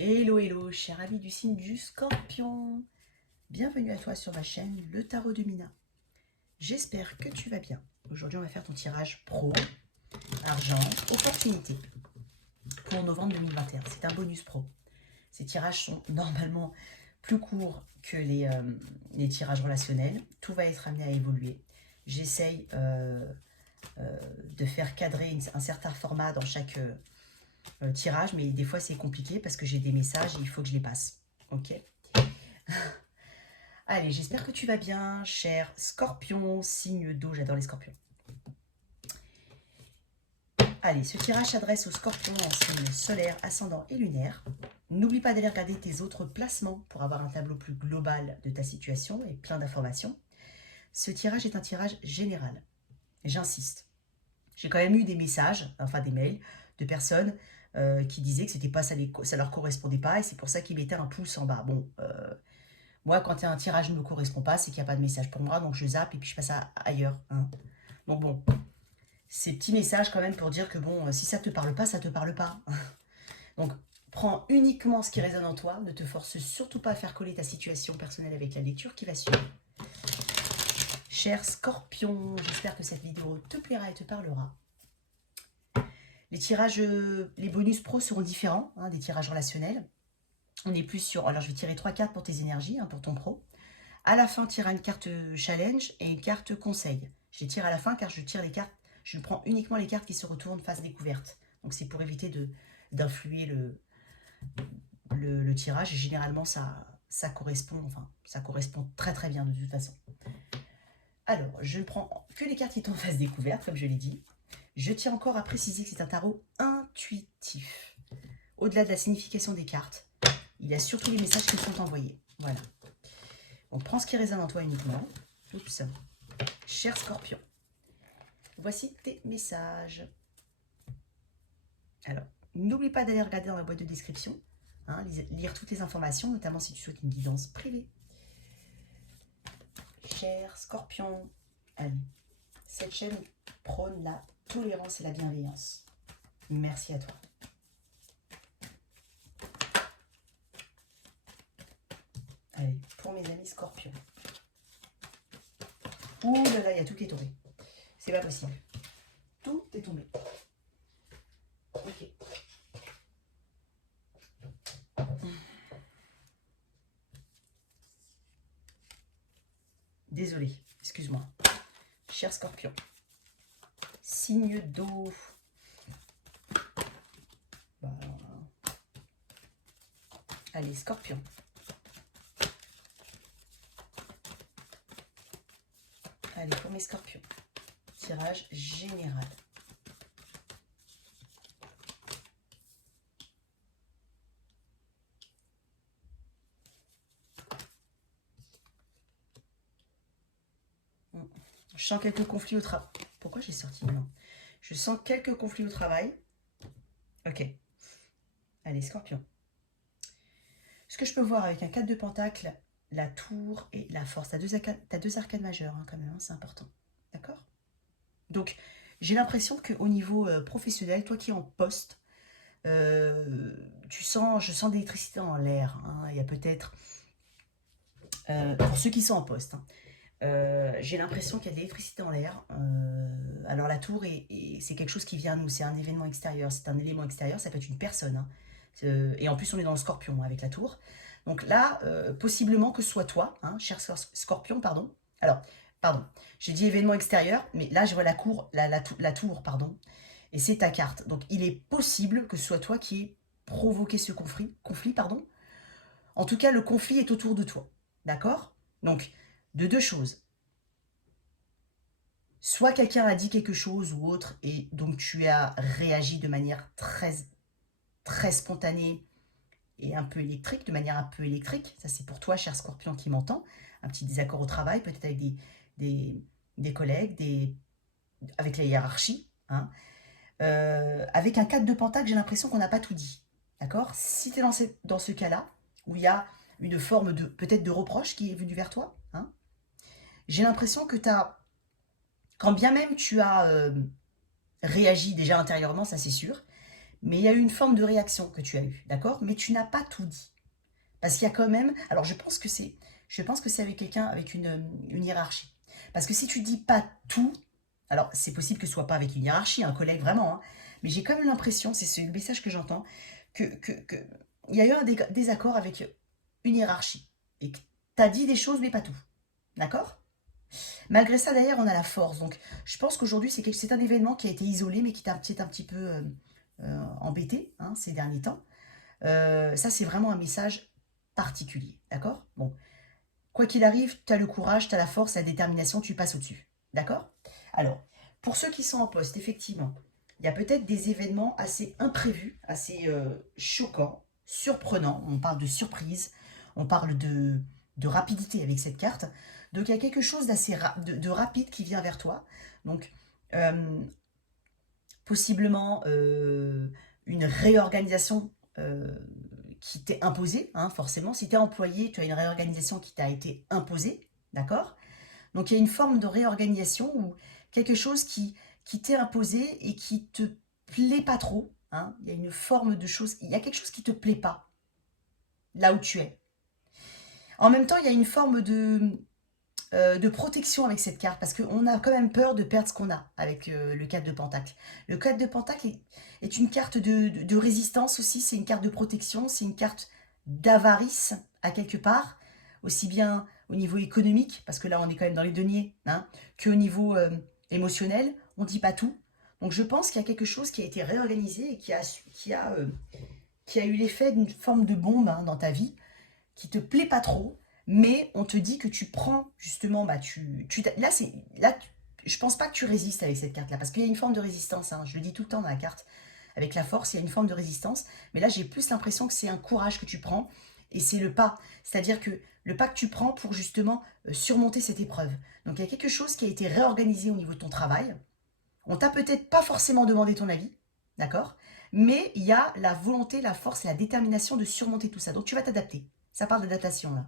Hello, hello, cher ami du signe du Scorpion. Bienvenue à toi sur ma chaîne, le Tarot de Mina. J'espère que tu vas bien. Aujourd'hui, on va faire ton tirage pro, argent, opportunité pour novembre 2021. C'est un bonus pro. Ces tirages sont normalement plus courts que les tirages relationnels. Tout va être amené à évoluer. J'essaye de faire cadrer un certain format dans chaque tirage, mais des fois c'est compliqué parce que j'ai des messages et il faut que je les passe. Ok. Allez, j'espère que tu vas bien, cher Scorpion, signe d'eau, j'adore les scorpions. Allez, ce tirage s'adresse aux scorpions en signe solaire, ascendant et lunaire. N'oublie pas d'aller regarder tes autres placements pour avoir un tableau plus global de ta situation et plein d'informations. Ce tirage est un tirage général. J'insiste. J'ai quand même eu des messages, enfin des mails, de personnes qui disaient que c'était pas ça leur correspondait pas et c'est pour ça qu'ils mettaient un pouce en bas. Bon, moi, quand un tirage ne me correspond pas, c'est qu'il n'y a pas de message pour moi, donc je zappe et puis je passe ailleurs. Hein. Donc bon, ces petits messages quand même pour dire que bon, si ça te parle pas, ça te parle pas. Donc prends uniquement ce qui résonne en toi, ne te force surtout pas à faire coller ta situation personnelle avec la lecture qui va suivre. Cher Scorpion, j'espère que cette vidéo te plaira et te parlera. Les tirages, les bonus pro seront différents hein, des tirages relationnels. On est plus sur... Alors je vais tirer 3 cartes pour tes énergies, hein, pour ton pro. À la fin, tire une carte challenge et une carte conseil. Je les tire à la fin car je tire les cartes, je prends uniquement les cartes qui se retournent face découverte. Donc c'est pour éviter d'influer le tirage. Et généralement, ça correspond très très bien de toute façon. Alors, je ne prends que les cartes qui sont en face découverte, comme je l'ai dit. Je tiens encore à préciser que c'est un tarot intuitif. Au-delà de la signification des cartes, il y a surtout les messages qui sont envoyés. Voilà. On prend ce qui résonne en toi uniquement. Oups. Cher Scorpion, voici tes messages. Alors, n'oublie pas d'aller regarder dans la boîte de description, hein, lire toutes les informations, notamment si tu souhaites une guidance privée. Cher Scorpion, allez, cette chaîne prône la tolérance et la bienveillance. Merci à toi. Allez, pour mes amis Scorpions. Ouh là là, il y a tout qui est tombé. C'est pas possible. Tout est tombé. Ok. Désolée, excuse-moi. Cher Scorpion. Signe d'eau. Bah, allez, Scorpion. Allez, pour mes scorpions. Tirage général. Je sens quelques conflits au travail. Pourquoi j'ai sorti non? Je sens quelques conflits au travail. Ok. Allez, Scorpion. Ce que je peux voir avec un 4 de pentacle, la tour et la force. T'as deux arcades majeures hein, quand même, hein, c'est important. D'accord? Donc, j'ai l'impression qu'au niveau professionnel, toi qui es en poste, je sens de l'électricité en l'air. Hein. Il y a peut-être, pour ceux qui sont en poste, hein, j'ai l'impression qu'il y a de l'électricité en l'air. Alors la tour, c'est quelque chose qui vient à nous, c'est un événement extérieur, c'est un élément extérieur, ça peut être une personne. Hein. Et en plus, on est dans le scorpion avec la tour. Donc là, possiblement que ce soit toi, hein, cher Scorpion, pardon. Alors, pardon, j'ai dit événement extérieur, mais là, je vois la tour, pardon. Et c'est ta carte. Donc, il est possible que ce soit toi qui ait provoqué ce conflit, pardon. En tout cas, le conflit est autour de toi. D'accord? Donc, de deux choses. Soit quelqu'un a dit quelque chose ou autre, et donc tu as réagi de manière très spontanée et un peu électrique, de manière un peu électrique. Ça, c'est pour toi, cher Scorpion, qui m'entend. Un petit désaccord au travail, peut-être avec des collègues, avec la hiérarchie. Hein. Avec un 4 de pentacle, j'ai l'impression qu'on n'a pas tout dit. D'accord? Si tu es dans ce cas-là, où il y a une forme peut-être de reproche qui est venue vers toi, hein, j'ai l'impression que tu as, quand bien même tu as réagi déjà intérieurement, ça c'est sûr, mais il y a eu une forme de réaction que tu as eue, d'accord? Mais tu n'as pas tout dit. Parce qu'il y a quand même... Alors, je pense que c'est avec quelqu'un avec une hiérarchie. Parce que si tu dis pas tout, alors c'est possible que ce soit pas avec une hiérarchie, un collègue vraiment, hein, mais j'ai quand même l'impression, c'est le message que j'entends, que il y a eu un désaccord avec une hiérarchie. Et que tu as dit des choses, mais pas tout. D'accord? Malgré ça, d'ailleurs, on a la force. Donc, je pense qu'aujourd'hui, c'est un événement qui a été isolé, mais qui t'a un petit peu embêté hein, ces derniers temps. Ça, c'est vraiment un message particulier. D'accord? Bon, quoi qu'il arrive, tu as le courage, tu as la force, la détermination, tu passes au-dessus. D'accord? Alors, pour ceux qui sont en poste, effectivement, il y a peut-être des événements assez imprévus, assez choquants, surprenants. On parle de surprise, on parle de rapidité avec cette carte. Donc, il y a quelque chose d'assez de rapide qui vient vers toi. Donc, euh, possiblement une réorganisation qui t'est imposée, hein, forcément. Si tu es employé, tu as une réorganisation qui t'a été imposée, d'accord? Donc il y a une forme de réorganisation ou quelque chose qui t'est imposé et qui te plaît pas trop, hein. Il y a une forme de chose, il y a quelque chose qui te plaît pas, là où tu es. En même temps, il y a une forme de protection avec cette carte, parce qu'on a quand même peur de perdre ce qu'on a avec le 4 de Pentacle. Le 4 de Pentacle est une carte de résistance aussi, c'est une carte de protection, c'est une carte d'avarice à quelque part, aussi bien au niveau économique, parce que là on est quand même dans les deniers, hein, qu'au niveau émotionnel, on ne dit pas tout. Donc je pense qu'il y a quelque chose qui a été réorganisé et qui a eu l'effet d'une forme de bombe hein, dans ta vie, qui te plaît pas trop, mais on te dit que tu prends justement, bah je pense pas que tu résistes avec cette carte-là, parce qu'il y a une forme de résistance, hein, je le dis tout le temps dans la carte, avec la force, il y a une forme de résistance, mais là j'ai plus l'impression que c'est un courage que tu prends, et c'est le pas, c'est-à-dire que le pas que tu prends pour justement surmonter cette épreuve. Donc il y a quelque chose qui a été réorganisé au niveau de ton travail, on t'a peut-être pas forcément demandé ton avis, d'accord? Mais il y a la volonté, la force et la détermination de surmonter tout ça. Donc tu vas t'adapter. Ça parle d'adaptation là.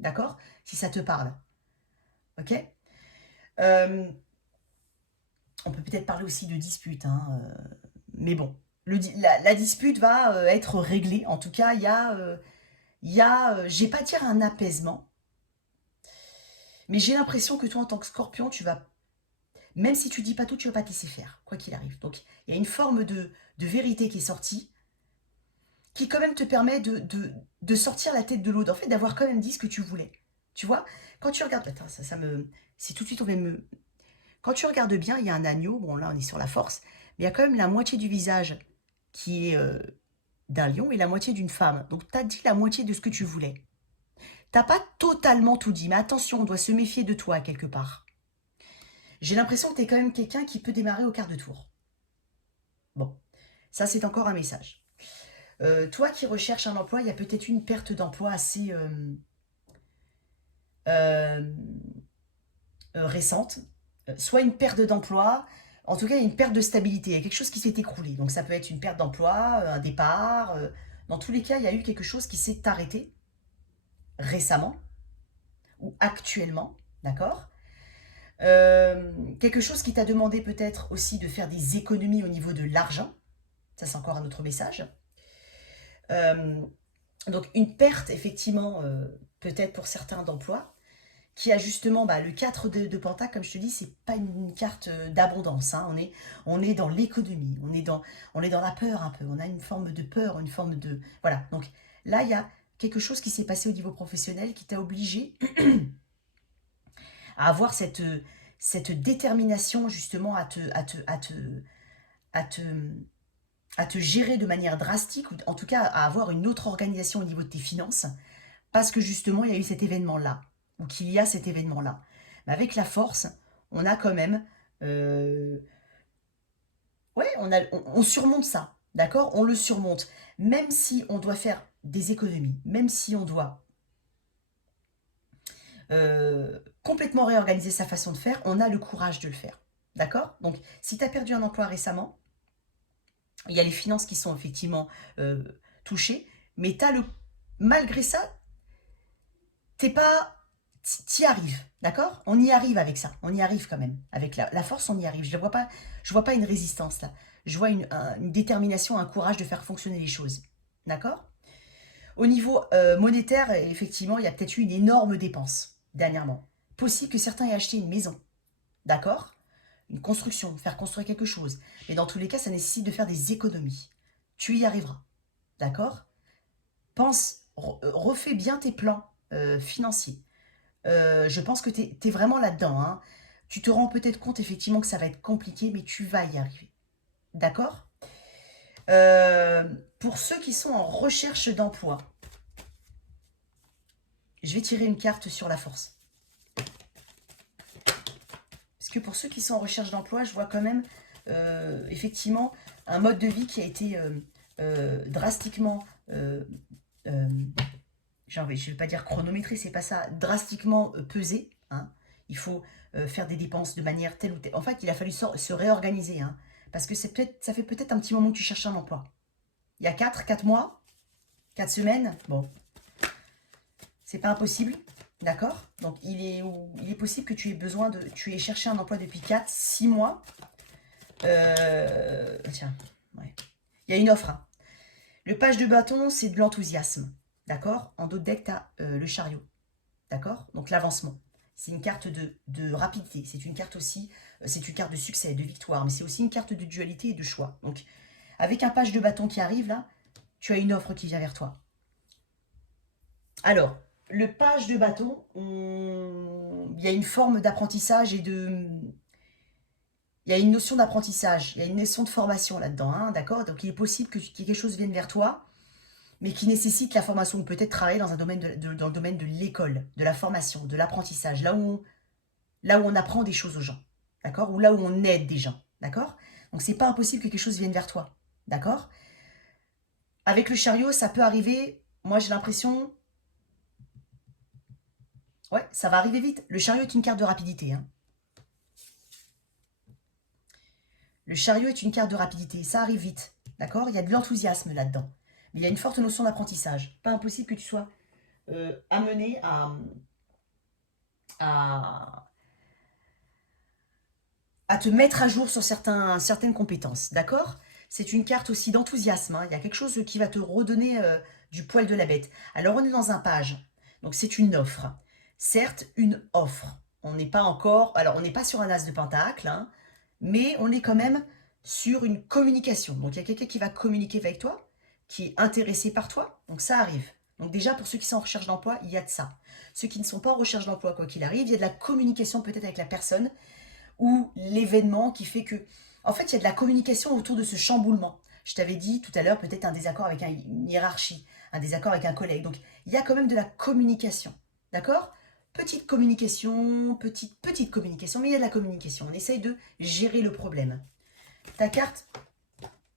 D'accord? Si ça te parle. Ok? Euh, on peut peut-être parler aussi de dispute. Hein, mais bon, la dispute va être réglée. En tout cas, il y a je vais pas dire un apaisement, mais j'ai l'impression que toi, en tant que scorpion, tu vas, même si tu dis pas tout, tu vas pas te laisser faire, quoi qu'il arrive. Donc, il y a une forme de vérité qui est sortie, qui quand même te permet de sortir la tête de l'eau, en fait, d'avoir quand même dit ce que tu voulais. Tu vois, quand tu regardes, attends, ça me, c'est tout de suite, on va me, quand tu regardes bien, il y a un agneau, bon là on est sur la force, mais il y a quand même la moitié du visage qui est d'un lion et la moitié d'une femme. Donc tu as dit la moitié de ce que tu voulais. T'as pas totalement tout dit, mais attention, on doit se méfier de toi quelque part. J'ai l'impression que tu es quand même quelqu'un qui peut démarrer au quart de tour. Bon, ça c'est encore un message. Toi qui recherches un emploi, il y a peut-être une perte d'emploi assez euh, récente. Soit une perte d'emploi, en tout cas, il y a une perte de stabilité, il y a quelque chose qui s'est écroulé. Donc ça peut être une perte d'emploi, un départ. Dans tous les cas, il y a eu quelque chose qui s'est arrêté récemment ou actuellement, d'accord? Quelque chose qui t'a demandé peut-être aussi de faire des économies au niveau de l'argent. Ça, c'est encore un autre message. Euh, donc une perte, effectivement, peut-être pour certains d'emploi, qui a justement bah, le 4 de Pentacle, comme je te dis, c'est pas une carte d'abondance. Hein. On est dans l'économie, on est dans la peur un peu. On a une forme de peur, une forme de... Voilà, donc là, il y a quelque chose qui s'est passé au niveau professionnel qui t'a obligé à avoir cette détermination justement à te, à te gérer de manière drastique, ou en tout cas à avoir une autre organisation au niveau de tes finances, parce que justement, il y a eu cet événement-là, ou qu'il y a cet événement-là. Mais avec la force, on a quand même... ouais, on surmonte ça, d'accord? On le surmonte. Même si on doit faire des économies, même si on doit complètement réorganiser sa façon de faire, on a le courage de le faire, d'accord? Donc, si tu as perdu un emploi récemment, il y a les finances qui sont effectivement touchées, mais t'as le... malgré ça, t'es pas... t'y arrives, d'accord? On y arrive avec ça, on y arrive quand même. Avec la force, on y arrive. Je vois pas une résistance là. Je vois une détermination, un courage de faire fonctionner les choses. D'accord? Au niveau monétaire, effectivement, il y a peut-être eu une énorme dépense dernièrement. Possible que certains aient acheté une maison. D'accord? Une construction, faire construire quelque chose. Mais dans tous les cas, ça nécessite de faire des économies. Tu y arriveras. D'accord? Refais bien tes plans financiers. Je pense que tu es vraiment là-dedans, hein. Tu te rends peut-être compte effectivement que ça va être compliqué, mais tu vas y arriver. D'accord? Euh, pour ceux qui sont en recherche d'emploi, je vais tirer une carte sur la force. Parce que pour ceux qui sont en recherche d'emploi, je vois quand même effectivement un mode de vie qui a été drastiquement, euh, je ne vais pas dire chronométré, c'est pas ça, drastiquement pesé, hein. Il faut faire des dépenses de manière telle ou telle. En fait, il a fallu se réorganiser, hein, parce que ça fait peut-être un petit moment que tu cherches un emploi. Il y a 4 mois, 4 semaines, bon, c'est pas impossible, d'accord? Donc il est possible que tu aies cherché un emploi depuis 4, 6 mois. Tiens, ouais. Il y a une offre, hein. Le page de bâton, c'est de l'enthousiasme, d'accord? En dos de deck, tu as le chariot, d'accord? Donc l'avancement. C'est une carte de rapidité, c'est une carte aussi, c'est une carte de succès, de victoire, mais c'est aussi une carte de dualité et de choix. Donc avec un page de bâton qui arrive là, tu as une offre qui vient vers toi. Alors, le page de bâton, il y a une forme d'apprentissage et de... Il y a une notion d'apprentissage, il y a une notion de formation là-dedans, hein, d'accord? Donc il est possible que quelque chose vienne vers toi, mais qui nécessite la formation, ou peut-être travailler dans, dans le domaine de l'école, de la formation, de l'apprentissage, là où on apprend des choses aux gens, d'accord? Ou là où on aide des gens, d'accord? Donc c'est pas impossible que quelque chose vienne vers toi, d'accord? Avec le chariot, ça peut arriver, moi j'ai l'impression, ouais, ça va arriver vite. Le chariot est une carte de rapidité, hein. Le chariot est une carte de rapidité, ça arrive vite, d'accord? Il y a de l'enthousiasme là-dedans, mais il y a une forte notion d'apprentissage. Pas impossible que tu sois amené à, à te mettre à jour sur certaines compétences, d'accord? C'est une carte aussi d'enthousiasme, hein. Il y a quelque chose qui va te redonner du poil de la bête. Alors on est dans un page, donc c'est une offre. Certes, une offre. On n'est pas encore... Alors on n'est pas sur un as de pentacle, hein, mais on est quand même sur une communication. Donc il y a quelqu'un qui va communiquer avec toi, qui est intéressé par toi, donc ça arrive. Donc déjà, pour ceux qui sont en recherche d'emploi, il y a de ça. Ceux qui ne sont pas en recherche d'emploi, quoi qu'il arrive, il y a de la communication peut-être avec la personne ou l'événement qui fait que... En fait, il y a de la communication autour de ce chamboulement. Je t'avais dit tout à l'heure, peut-être un désaccord avec une hiérarchie, un désaccord avec un collègue. Donc, il y a quand même de la communication. D'accord? Petite communication, petite communication, mais il y a de la communication. On essaye de gérer le problème. Ta carte,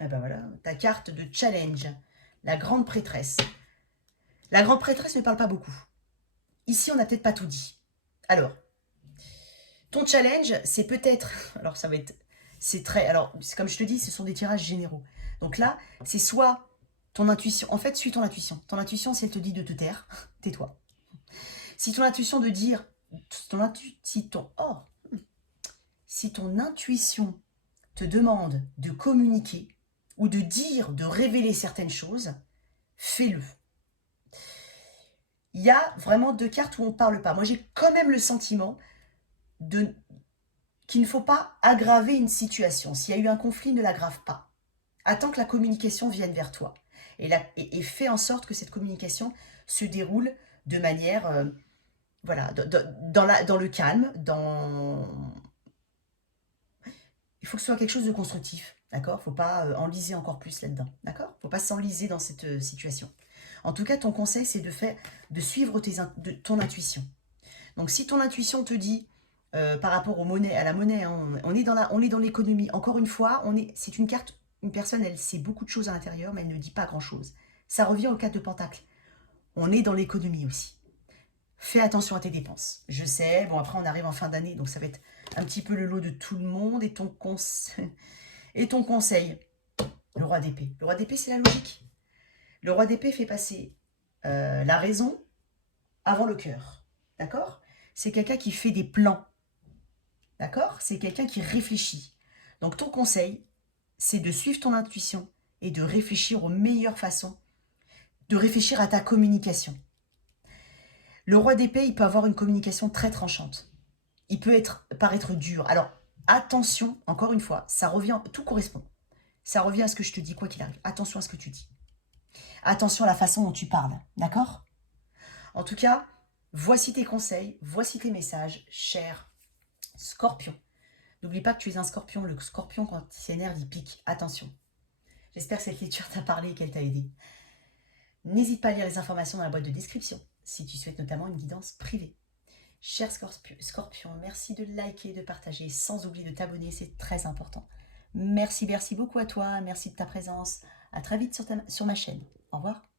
ah ben voilà, ta carte de challenge, la grande prêtresse. La grande prêtresse ne parle pas beaucoup. Ici, on n'a peut-être pas tout dit. Alors, ton challenge, c'est peut-être... Alors, ça va être... C'est très... Alors, comme je te dis, ce sont des tirages généraux. Donc là, c'est soit ton intuition... En fait, suis ton intuition. Ton intuition, si elle te dit de te taire, tais-toi. Si ton intuition de dire... Si ton intuition te demande de communiquer ou de dire, de révéler certaines choses, fais-le. Il y a vraiment 2 cartes où on ne parle pas. Moi, j'ai quand même le sentiment qu'il ne faut pas aggraver une situation. S'il y a eu un conflit, ne l'aggrave pas. Attends que la communication vienne vers toi. Et fais en sorte que cette communication se déroule de manière, voilà, dans le calme, il faut que ce soit quelque chose de constructif, d'accord? Il ne faut pas enliser encore plus là-dedans, d'accord? Il ne faut pas s'enliser dans cette situation. En tout cas, ton conseil, c'est de suivre ton intuition. Donc, si ton intuition te dit, par rapport à la monnaie, hein, on est dans l'économie. Encore une fois, c'est une carte, une personne, elle sait beaucoup de choses à l'intérieur, mais elle ne dit pas grand-chose. Ça revient au 4 de Pentacle. On est dans l'économie aussi. Fais attention à tes dépenses. Je sais, bon, après, on arrive en fin d'année, donc ça va être un petit peu le lot de tout le monde. Et ton conseil, le roi d'épée. Le roi d'épée, c'est la logique. Le roi d'épée fait passer la raison avant le cœur. D'accord? C'est quelqu'un qui fait des plans. D'accord? C'est quelqu'un qui réfléchit. Donc ton conseil, c'est de suivre ton intuition et de réfléchir aux meilleures façons, de réfléchir à ta communication. Le roi d'épée, il peut avoir une communication très tranchante. Il peut paraître dur. Alors, attention, encore une fois, ça revient, tout correspond. Ça revient à ce que je te dis, quoi qu'il arrive. Attention à ce que tu dis. Attention à la façon dont tu parles, d'accord? En tout cas, voici tes conseils, voici tes messages, cher Scorpion. N'oublie pas que tu es un Scorpion. Le Scorpion, quand il s'énerve, il pique. Attention. J'espère que cette lecture t'a parlé et qu'elle t'a aidé. N'hésite pas à lire les informations dans la boîte de description, si tu souhaites notamment une guidance privée. Cher Scorpion, merci de liker, de partager, sans oublier de t'abonner, c'est très important. Merci beaucoup à toi, merci de ta présence. À très vite sur ma chaîne. Au revoir.